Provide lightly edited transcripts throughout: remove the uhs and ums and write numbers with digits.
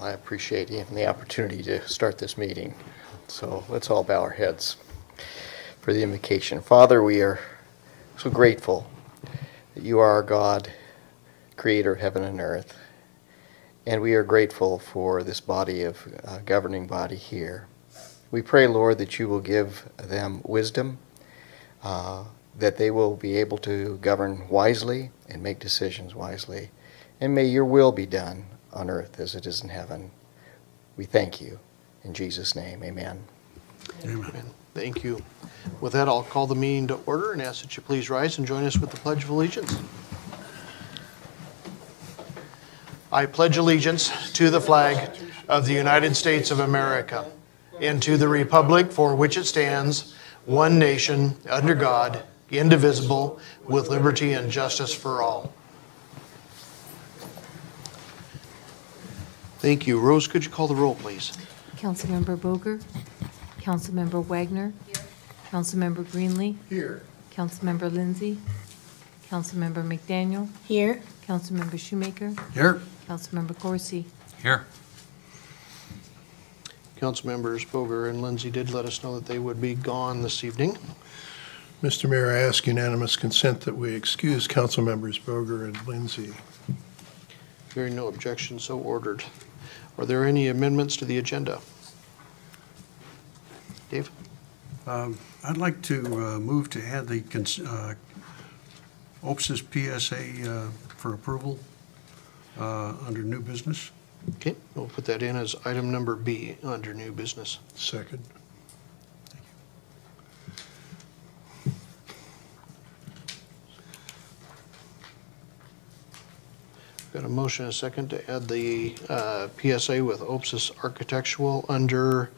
I appreciate even the opportunity to start this meeting. So let's all bow our heads for the invocation. Father, we are so grateful that you are our God, creator of heaven and earth. And we are grateful for this body of governing body here. We pray, Lord, that you will give them wisdom, that they will be able to govern wisely and make decisions wisely. And may your will be done on earth as it is in heaven. We thank you. In Jesus' name, amen. Amen. Thank you. With that, I'll call the meeting to order and ask that you please rise and join us with the Pledge of Allegiance. I pledge allegiance to the flag of the United States of America and to the republic for which it stands, one nation, under God, indivisible, with liberty and justice for all. Thank you. Rose, could you call the roll, please? Councilmember Boger. Councilmember Wagner. Here. Councilmember Greenlee. Here. Councilmember Lindsay. Councilmember McDaniel. Here. Councilmember Shoemaker. Here. Councilmember Corsi. Here. Councilmembers Boger and Lindsay did let us know that they would be gone this evening. Mr. Mayor, I ask unanimous consent that we excuse council members Boger and Lindsay. Hearing no objection, so ordered. Are there any amendments to the agenda? Dave? I'd like to move to add the OPSIS PSA for approval under new business. Okay, we'll put that in as item number B under new business. Second. Got a motion and a second to add the PSA with OPSIS Architectural under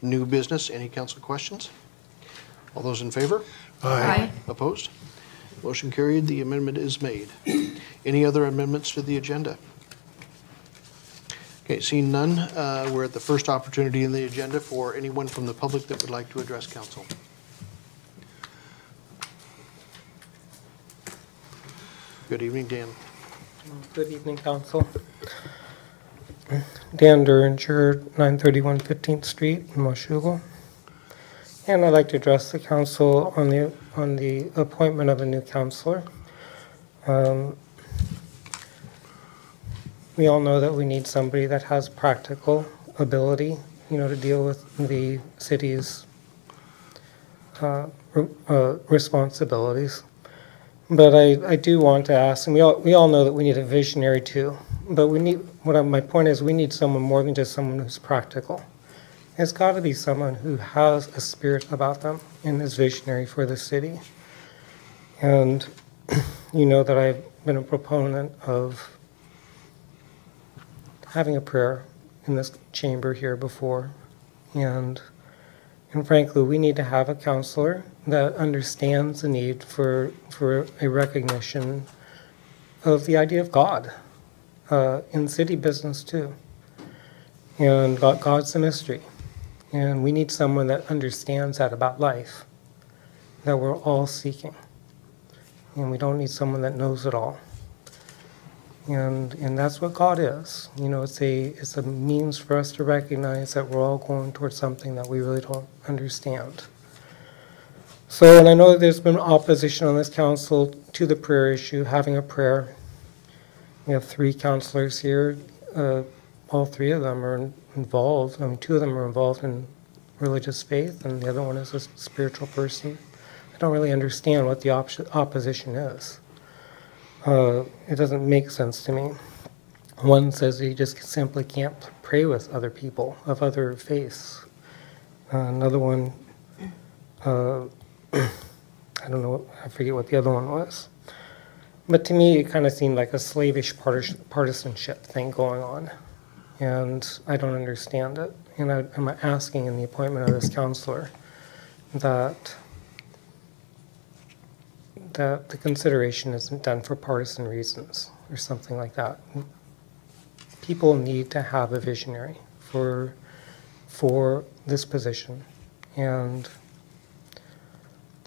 new business. Any council questions? All those in favor? Aye. Opposed? Motion carried. The amendment is made. Any other amendments to the agenda? Okay, seeing none, we're at the first opportunity in the agenda for anyone from the public that would like to address council. Good evening, Dan. Good evening, Council. Dan Duringer, 931 15th Street in Washougal. And I'd like to address the council on the appointment of a new councilor. We all know that we need somebody that has practical ability, to deal with the city's responsibilities. But I do want to ask, and we all know that we need a visionary too. But my point is, we need someone more than just someone who's practical. It's got to be someone who has a spirit about them and is visionary for the city. And you know that I've been a proponent of having a prayer in this chamber here before. And frankly, we need to have a counselor that understands the need for a recognition of the idea of God in city business too. And God's a mystery. And we need someone that understands that about life, that we're all seeking. And we don't need someone that knows it all. And that's what God is. It's a means for us to recognize that we're all going towards something that we really don't understand. So, and I know that there's been opposition on this council to the prayer issue, having a prayer. We have 3 councilors here. All 3 of them are involved. 2 of them are involved in religious faith, and the other one is a spiritual person. I don't really understand what the opposition is. It doesn't make sense to me. One says he just simply can't pray with other people of other faiths. Another one, I don't know, I forget what the other one was. But to me, it kind of seemed like a slavish partisanship thing going on. And I don't understand it. And I'm asking in the appointment of this counselor that the consideration isn't done for partisan reasons or something like that. People need to have a visionary for this position. And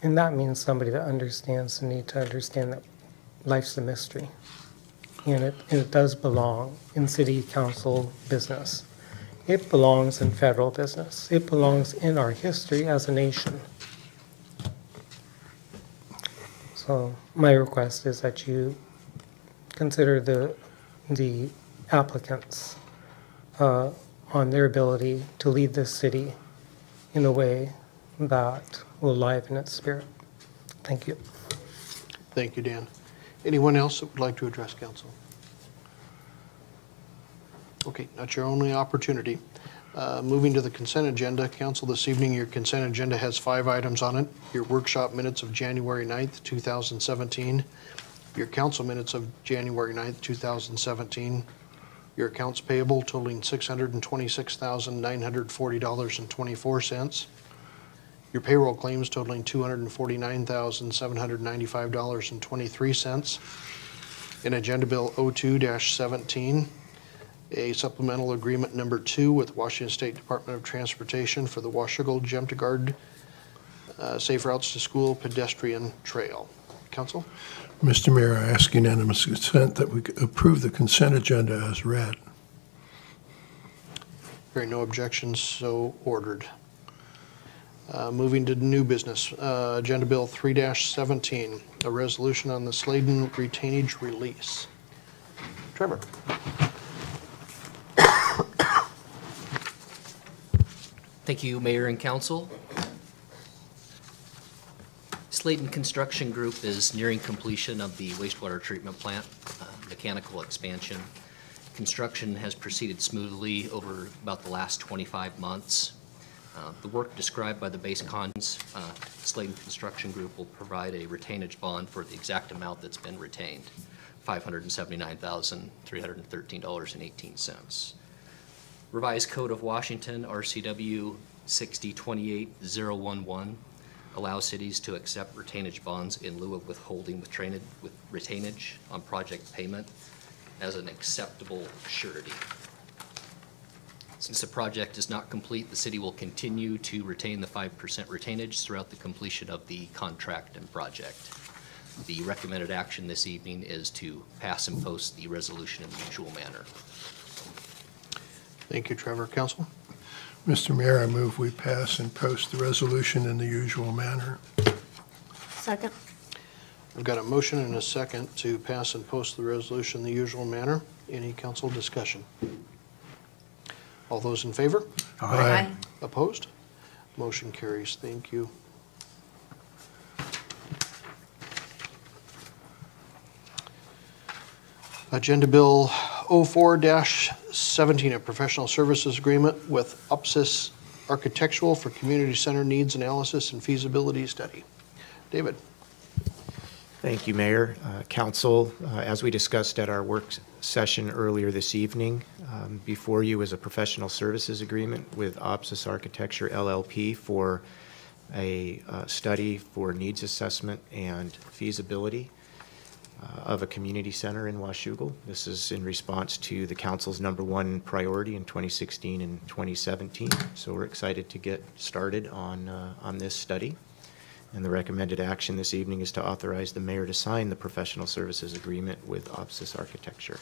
that means somebody that understands the need to understand that life's a mystery. and it does belong in city council business. It belongs in federal business. It belongs in our history as a nation. So my request is that you consider the applicants on their ability to lead this city in a way that will liven its spirit. Thank you. Thank you, Dan. Anyone else that would like to address council? Okay, not your only opportunity. Moving to the consent agenda, council, this evening your consent agenda has 5 items on it. Your workshop minutes of January 9th, 2017. Your council minutes of January 9th, 2017. Your accounts payable totaling $626,940.24. Your payroll claims totaling $249,795.23. An agenda bill 02-17. A supplemental agreement number 2 with Washington State Department of Transportation for the Washougal Jemtigard Safe Routes to School Pedestrian Trail. Council? Mr. Mayor, I ask unanimous consent that we approve the consent agenda as read. Hearing no objections, so ordered. Moving to new business, Agenda Bill 3-17, a resolution on the Sladen retainage release. Trevor? Thank you, Mayor and Council. Sladen Construction Group is nearing completion of the wastewater treatment plant mechanical expansion. Construction has proceeded smoothly over about the last 25 months. The work described by the base cons, Sladen Construction Group will provide a retainage bond for the exact amount that's been retained, $579,313.18. Revised Code of Washington, RCW 6028-011, allows cities to accept retainage bonds in lieu of withholding with retainage on project payment as an acceptable surety. Since the project is not complete, the city will continue to retain the 5% retainage throughout the completion of the contract and project. The recommended action this evening is to pass and post the resolution in the usual manner. Thank you, Trevor. Council? Mr. Mayor, I move we pass and post the resolution in the usual manner. Second. I've got a motion and a second to pass and post the resolution in the usual manner. Any council discussion? All those in favor? Aye. Opposed? Motion carries. Thank you. Agenda Bill 04-17, a professional services agreement with UPSIS Architectural for community center needs analysis and feasibility study. David. Thank you, Mayor. Council, as we discussed at our work session earlier this evening, before you is a professional services agreement with UPSIS Architecture LLP for a study for needs assessment and feasibility of a community center in Washougal. This is in response to the council's #1 priority in 2016 and 2017. So we're excited to get started on this study. And the recommended action this evening is to authorize the mayor to sign the professional services agreement with UPSIS Architecture.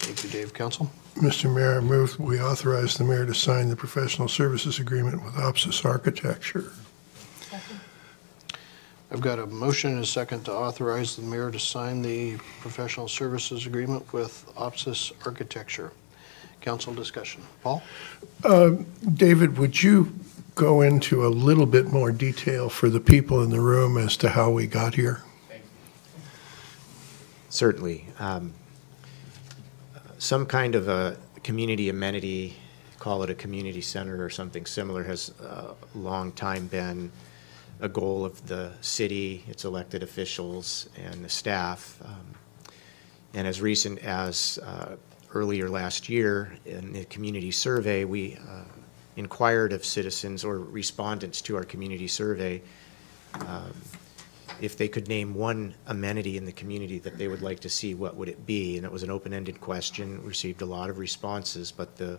Thank you, Dave. Council? Mr. Mayor, I move we authorize the mayor to sign the professional services agreement with UPSIS Architecture. I've got a motion and a second to authorize the mayor to sign the professional services agreement with UPSIS Architecture. Council discussion. Paul? David, would you go into a little bit more detail for the people in the room as to how we got here? Certainly. Some kind of a community amenity, call it a community center or something similar, has a long time been a goal of the city, its elected officials, and the staff. And as recent as earlier last year in the community survey, we inquired of citizens or respondents to our community survey if they could name one amenity in the community that they would like to see, what would it be? And it was an open-ended question, received a lot of responses, but the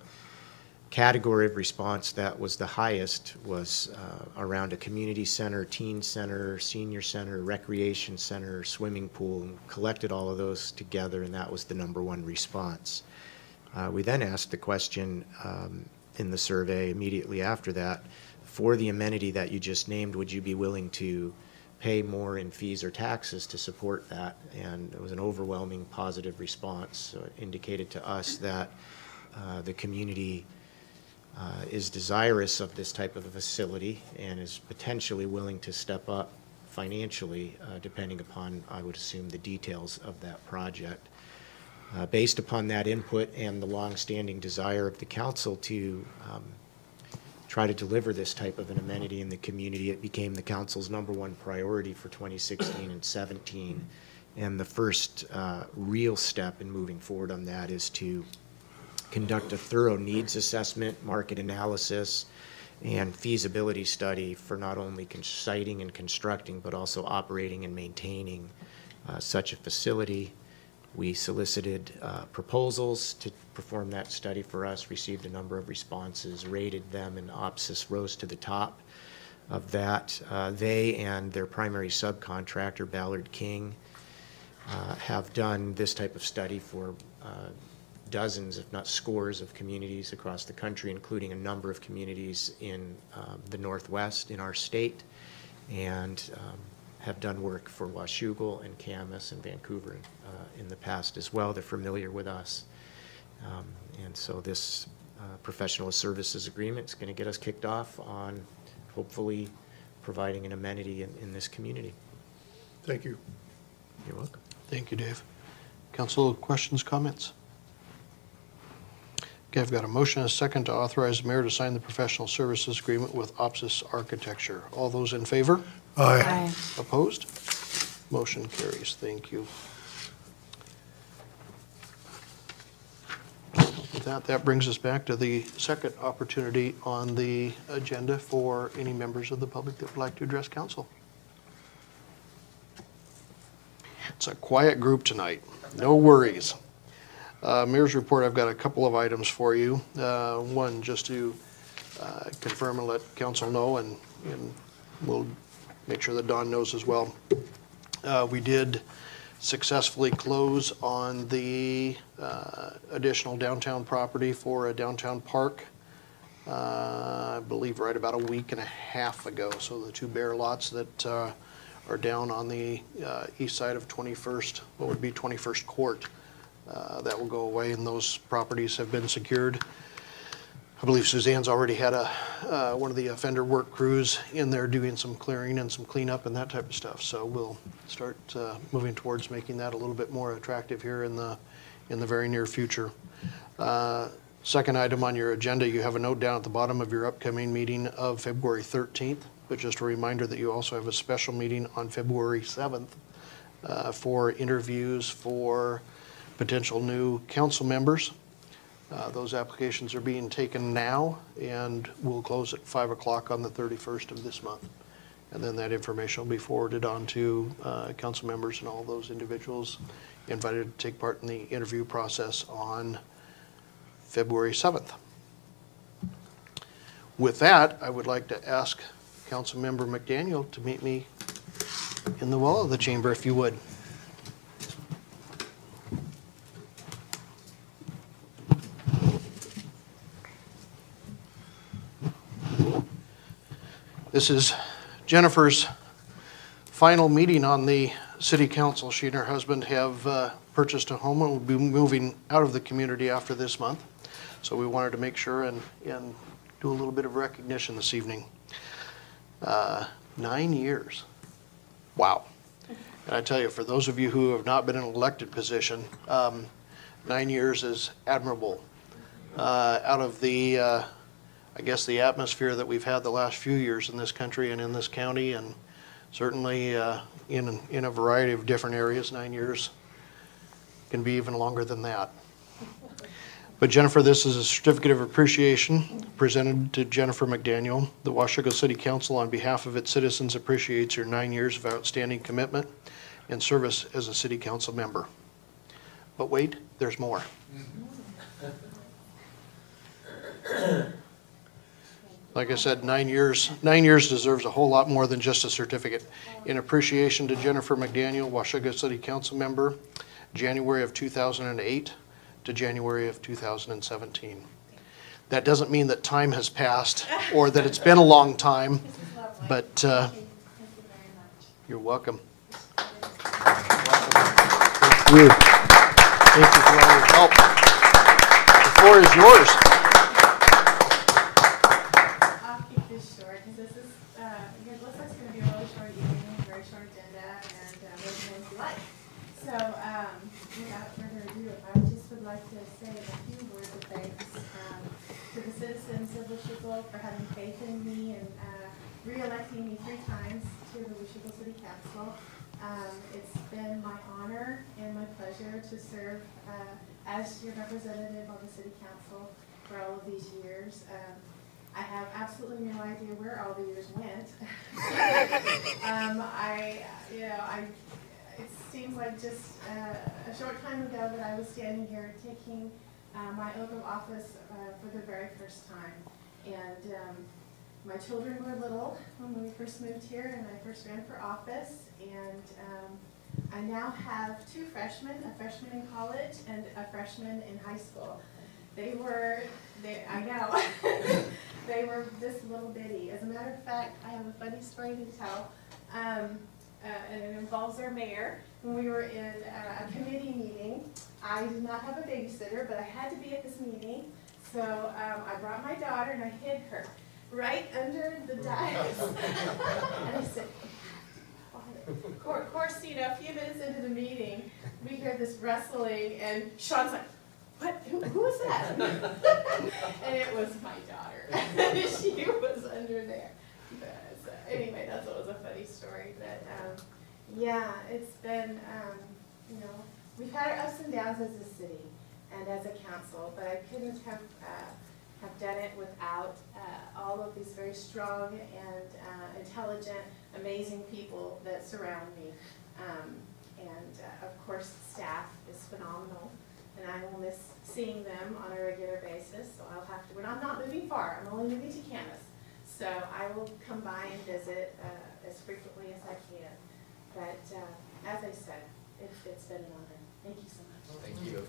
category of response that was the highest was around a community center, teen center, senior center, recreation center, swimming pool, and collected all of those together, and that was the #1 response. We then asked the question in the survey immediately after that, for the amenity that you just named, would you be willing to pay more in fees or taxes to support that? And it was an overwhelming positive response. So it indicated to us that the community is desirous of this type of a facility and is potentially willing to step up financially, depending upon, I would assume, the details of that project. Based upon that input and the long-standing desire of the council to try to deliver this type of an amenity in the community, it became the council's #1 priority for 2016 and 17. And the first real step in moving forward on that is to conduct a thorough needs assessment, market analysis, and feasibility study for not only siting and constructing, but also operating and maintaining such a facility. We solicited proposals to perform that study for us, received a number of responses, rated them, and OPSIS rose to the top of that. They and their primary subcontractor, Ballard King, have done this type of study for dozens, if not scores, of communities across the country, including a number of communities in the Northwest in our state, and have done work for Washougal and Camas and Vancouver in the past as well. They're familiar with us. And so this professional services agreement is going to get us kicked off on hopefully providing an amenity in this community. Thank you. You're welcome. Thank you, Dave. Council, questions, comments? Okay, I've got a motion and a second to authorize the mayor to sign the professional services agreement with OPSIS Architecture. All those in favor? Aye. Opposed? Motion carries. Thank you. With that, that brings us back to the second opportunity on the agenda for any members of the public that would like to address council. It's a quiet group tonight. No worries. Mayor's report, I've got a couple of items for you. One, just to confirm and let council know, and we'll make sure that Don knows as well. We did successfully close on the additional downtown property for a downtown park, I believe right about a week and a half ago. So the 2 bare lots that are down on the east side of 21st, what would be 21st Court, that will go away, and those properties have been secured. I believe Suzanne's already had one of the offender work crews in there doing some clearing and some cleanup and that type of stuff. So we'll start moving towards making that a little bit more attractive here in the very near future. Second item on your agenda, you have a note down at the bottom of your upcoming meeting of February 13th, but just a reminder that you also have a special meeting on February 7th for interviews for potential new council members. Those applications are being taken now and will close at 5 o'clock on the 31st of this month. And then that information will be forwarded on to council members and all those individuals invited to take part in the interview process on February 7th. With that, I would like to ask Councilmember McDaniel to meet me in the wall of the chamber, if you would. This is Jennifer's final meeting on the city council. She and her husband have purchased a home and will be moving out of the community after this month. So we wanted to make sure and do a little bit of recognition this evening. 9 years. Wow. And I tell you, for those of you who have not been in an elected position, 9 years is admirable. Out of the I guess the atmosphere that we've had the last few years in this country and in this county, and certainly in a variety of different areas, 9 years can be even longer than that. But Jennifer, this is a certificate of appreciation presented to Jennifer McDaniel. The Washougal City Council, on behalf of its citizens, appreciates your 9 years of outstanding commitment and service as a city council member. But wait, there's more. Like I said, 9 years. 9 years deserves a whole lot more than just a certificate. In appreciation to Jennifer McDaniel, Washougal City Council member, January of 2008 to January of 2017. That doesn't mean that time has passed or that it's been a long time, but you're welcome. Thank you. Thank you for all your help. The floor is yours. I'll keep this short, because this is, it looks like it's going to be a really short evening, very short agenda, and we're going to like. So, without further ado, I just would like to say a few words of thanks to the citizens of Washougal for having faith in me and re-electing me 3 times to the Washougal City Council. It's been my honor and my pleasure to serve as your representative on the City Council for all of these years. I have absolutely no idea where all the years went. It seems like just a short time ago that I was standing here taking my oath of office for the very first time. And my children were little when we first moved here and I first ran for office. And I now have 2 freshmen, a freshman in college and a freshman in high school. I know, they were this little bitty. As a matter of fact, I have a funny story to tell, and it involves our mayor. When we were in a committee meeting, I did not have a babysitter, but I had to be at this meeting. So I brought my daughter and I hid her right under the dais. And I said, of course, you know, a few minutes into the meeting, we hear this rustling, and Sean's like, what? Who is that? And it was my daughter. She was under there. So anyway, that's what was a funny story. But yeah, it's been, you know, we've had our ups and downs as a city and as a council, but I couldn't have done it without all of these very strong and intelligent, amazing people that surround me. Of course, the staff is phenomenal, and I will miss seeing them on a regular basis, so I'll have to, when I'm not moving far, I'm only moving to Camas, so I will come by and visit as frequently as I can. But as I said, it's been an honor. Thank you so much. Thank you.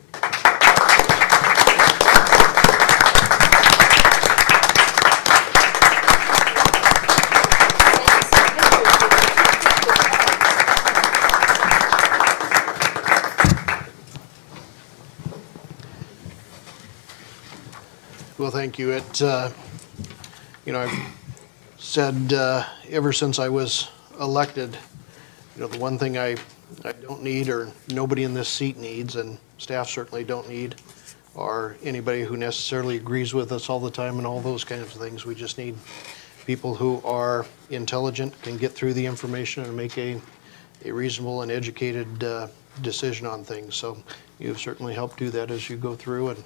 Well, thank you. You know, I've said ever since I was elected, you know, the one thing I don't need, or nobody in this seat needs, and staff certainly don't need, are anybody who necessarily agrees with us all the time and all those kinds of things. We just need people who are intelligent, can get through the information and make a reasonable and educated decision on things. So you've certainly helped do that as you go through, and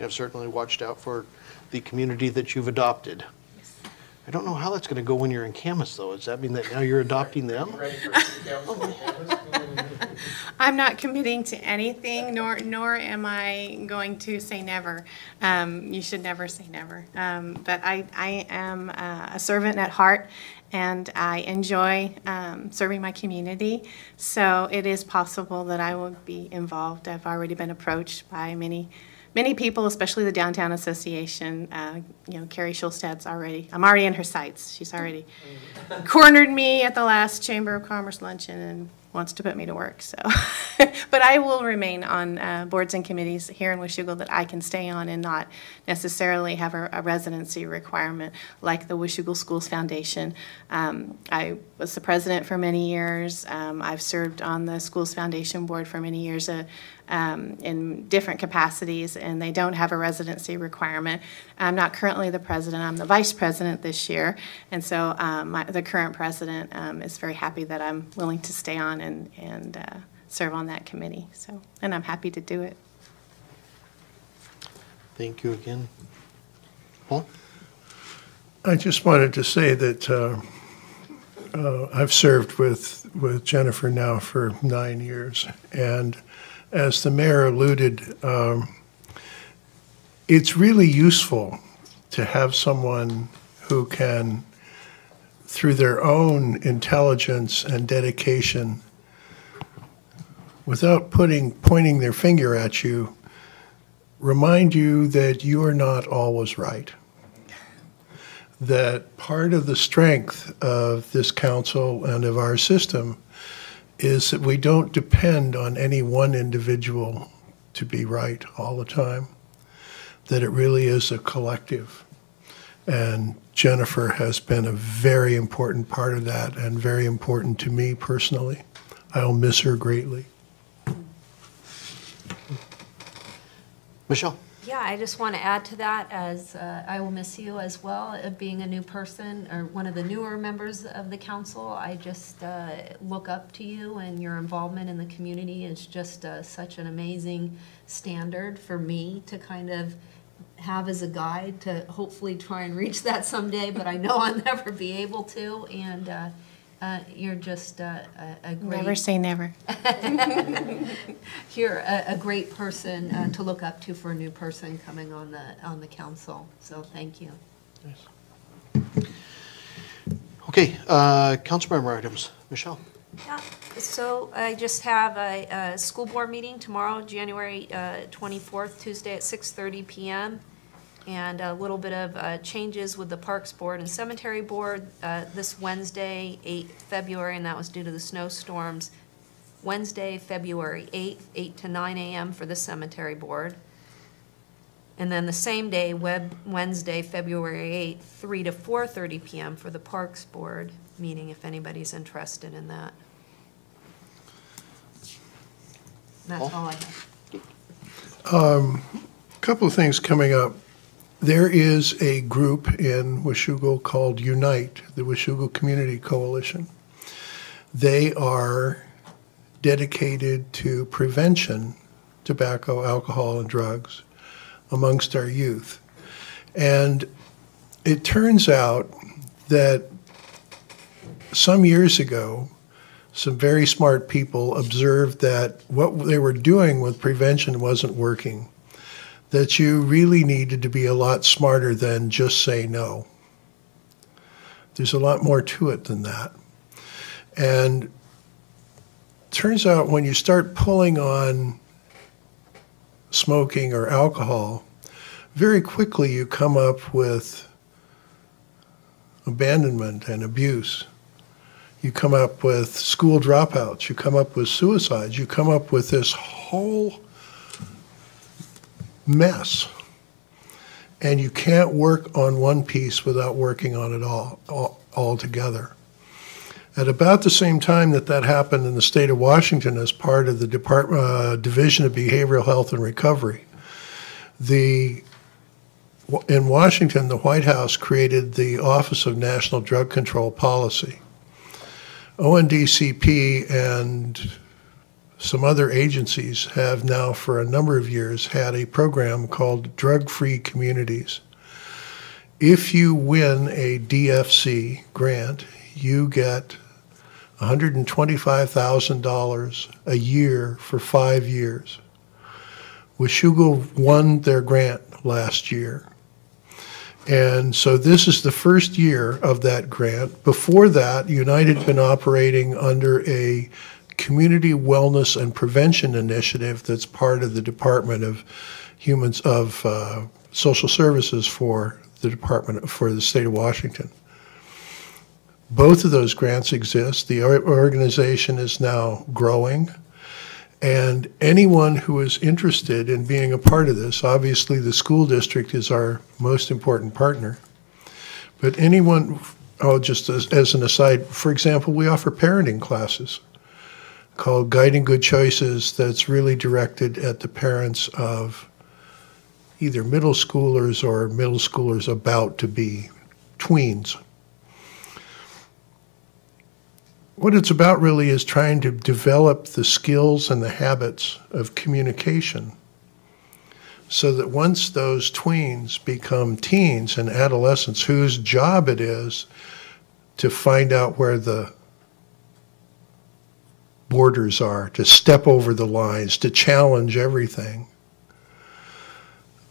have certainly watched out for the community that you've adopted. I don't know how that's going to go when you're in Camas, though. Does that mean that now you're adopting them? I'm not committing to anything, nor am I going to say never. You should never say never. But I am a servant at heart, and I enjoy serving my community. So it is possible that I will be involved. I've already been approached by many people, especially the Downtown Association. You know, Carrie Schulstad's already, I'm already in her sights. She's already cornered me at the last Chamber of Commerce luncheon and wants to put me to work. So, but I will remain on boards and committees here in Washougal that I can stay on and not necessarily have a residency requirement like the Washougal Schools Foundation. I was the president for many years. I've served on the Schools Foundation board for many years in different capacities, and they don't have a residency requirement. I'm not currently the president. I'm the vice president this year, and so the current president is very happy that I'm willing to stay on and serve on that committee. So, and I'm happy to do it. Thank you again. Paul? I just wanted to say that I've served with Jennifer now for 9 years, and as the mayor alluded, it's really useful to have someone who can, through their own intelligence and dedication, without pointing their finger at you, remind you that you are not always right. That part of the strength of this council and of our system is that we don't depend on any one individual to be right all the time, that it really is a collective. And Jennifer has been a very important part of that and very important to me personally. I'll miss her greatly. Michelle? Yeah, I just want to add to that, as I will miss you as well, being a new person or one of the newer members of the council. I just look up to you, and your involvement in the community is just such an amazing standard for me to kind of have as a guide to hopefully try and reach that someday, but I know I'll never be able to. And you're just a great... Never say never. You're a great person to look up to for a new person coming on the council. So thank you. Okay, council member items. Michelle? Yeah, so I just have a school board meeting tomorrow, January 24th, Tuesday at 6:30 p.m. And a little bit of changes with the Parks Board and Cemetery Board this Wednesday, 8th February, and that was due to the snowstorms. Wednesday, February 8th, 8 to 9 a.m. for the Cemetery Board. And then the same day, Wednesday, February 8th, 3 to 4:30 p.m. for the Parks Board meeting, if anybody's interested in that. And that's all I have. A couple of things coming up. There is a group in Washougal called Unite, the Washougal Community Coalition. They are dedicated to prevention, tobacco, alcohol, and drugs amongst our youth. And it turns out that some years ago, some very smart people observed that what they were doing with prevention wasn't working, that you really needed to be a lot smarter than just say no. There's a lot more to it than that. And it turns out when you start pulling on smoking or alcohol, very quickly you come up with abandonment and abuse. You come up with school dropouts. You come up with suicides. You come up with this whole mess. And you can't work on one piece without working on it all together. At about the same time that that happened in the state of Washington as part of the Division of Behavioral Health and Recovery, in Washington, the White House created the Office of National Drug Control Policy. ONDCP and some other agencies have now for a number of years had a program called Drug-Free Communities. If you win a DFC grant, you get $125,000 a year for 5 years. Washougal won their grant last year. And so this is the first year of that grant. Before that, Unite had been operating under a community wellness and prevention initiative that's part of the Department of Social Services for the state of Washington. Both of those grants exist. The organization is now growing. And anyone who is interested in being a part of this, obviously the school district is our most important partner. But anyone, just as an aside, for example, we offer parenting classes called Guiding Good Choices that's really directed at the parents of either middle schoolers or middle schoolers about to be tweens. What it's about really is trying to develop the skills and the habits of communication so that once those tweens become teens and adolescents whose job it is to find out where the borders are, to step over the lines, to challenge everything,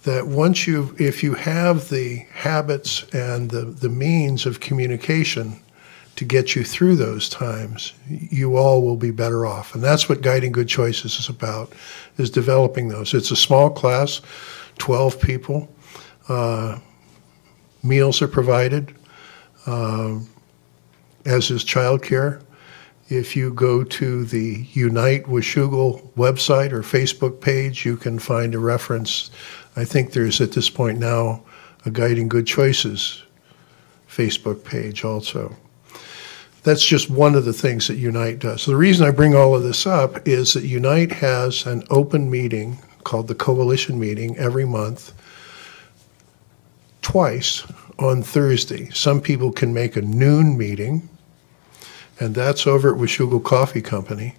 that if you have the habits and the means of communication to get you through those times, you all will be better off. And that's what Guiding Good Choices is about, is developing those. It's a small class, 12 people. Meals are provided, as is childcare. If you go to the Unite Washougal website or Facebook page, you can find a reference. I think there's, at this point now, a Guiding Good Choices Facebook page also. That's just one of the things that Unite does. So the reason I bring all of this up is that Unite has an open meeting called the Coalition Meeting every month, twice on Thursday. Some people can make a noon meeting, and that's over at Washougal Coffee Company.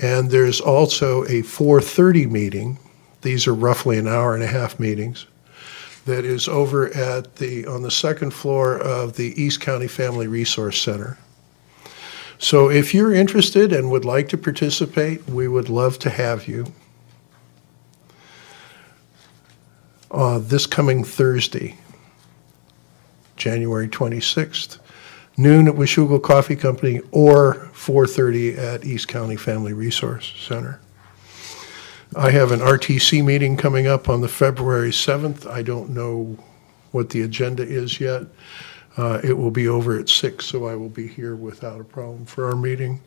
And there's also a 4:30 meeting. These are roughly an hour and a half meetings. That is over at on the second floor of the East County Family Resource Center. So if you're interested and would like to participate, we would love to have you. This coming Thursday, January 26th, noon at Washougal Coffee Company or 4:30 at East County Family Resource Center. I have an RTC meeting coming up on the February 7th. I don't know what the agenda is yet. It will be over at 6, so I will be here without a problem for our meeting.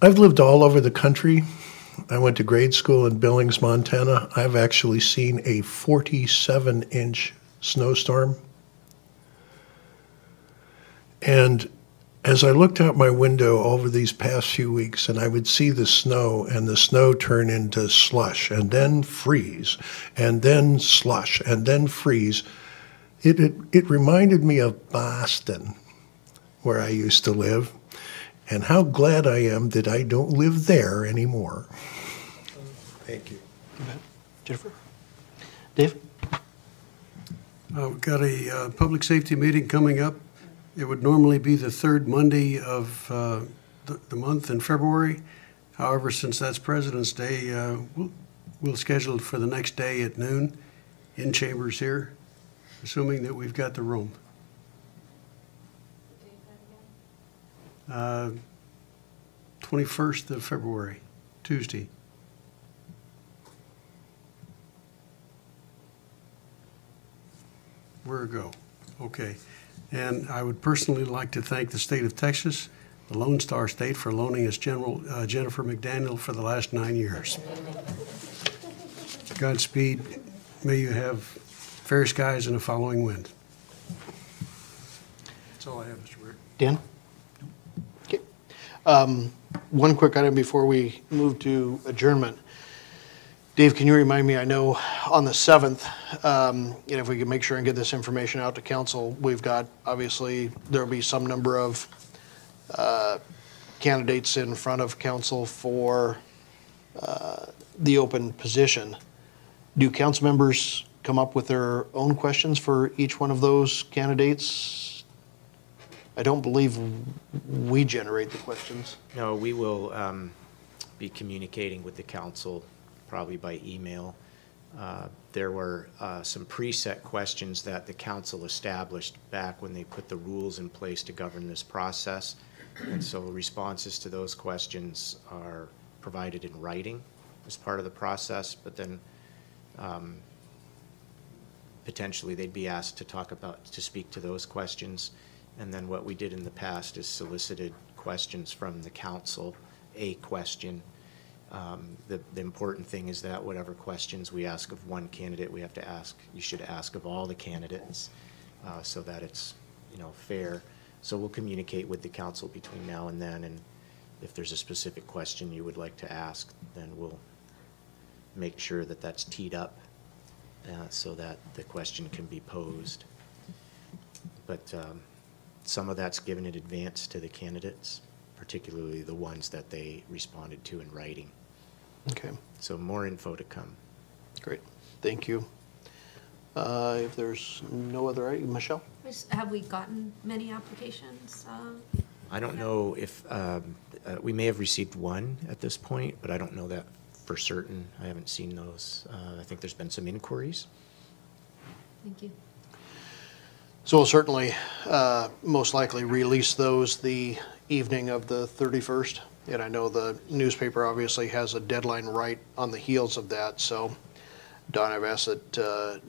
I've lived all over the country. I went to grade school in Billings, Montana. I've actually seen a 47-inch snowstorm. And as I looked out my window over these past few weeks, and I would see the snow, and the snow turn into slush, and then freeze, and then slush, and then freeze, it reminded me of Boston, where I used to live, and how glad I am that I don't live there anymore. Thank you. Jennifer? Dave? We've got a public safety meeting coming up. It would normally be the third Monday of the month in February. However, since that's President's Day, we'll schedule it for the next day at noon in chambers here, assuming that we've got the room. 21st of February, Tuesday. Where go? Okay. And I would personally like to thank the state of Texas, the Lone Star State, for loaning us Jennifer McDaniel for the last 9 years. Godspeed. May you have fair skies and a following wind. That's all I have, Mr. Mayor. Dan? Okay. One quick item before we move to adjournment. Dave, can you remind me, I know on the 7th, if we can make sure and get this information out to council, we've got, obviously, there'll be some number of candidates in front of council for the open position. Do council members come up with their own questions for each one of those candidates? I don't believe we generate the questions. No, we will be communicating with the council probably by email. There were some preset questions that the council established back when they put the rules in place to govern this process. And so responses to those questions are provided in writing as part of the process, but then potentially they'd be asked to speak to those questions. And then what we did in the past is solicited questions from the council, a question. The important thing is that whatever questions we ask of one candidate, you should ask of all the candidates so that it's, fair. So we'll communicate with the council between now and then, and if there's a specific question you would like to ask, then we'll make sure that that's teed up so that the question can be posed. But some of that's given in advance to the candidates, particularly the ones that they responded to in writing. Okay. So more info to come. Great. Thank you. If there's no other, Michelle? Have we gotten many applications? I don't know if we may have received one at this point, but I don't know that for certain. I haven't seen those. I think there's been some inquiries. Thank you. So we'll certainly, most likely release those the evening of the 31st. And I know the newspaper obviously has a deadline right on the heels of that. So Don, I've asked that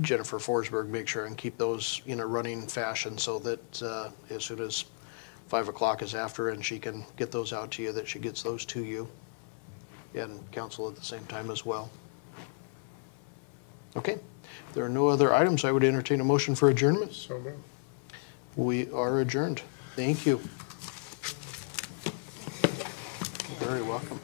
Jennifer Forsberg make sure and keep those in a running fashion so that as soon as 5 o'clock is after and she can get those out to you, that she gets those to you and council at the same time as well. Okay. If there are no other items, I would entertain a motion for adjournment. So moved. We are adjourned. Thank you. You're very welcome.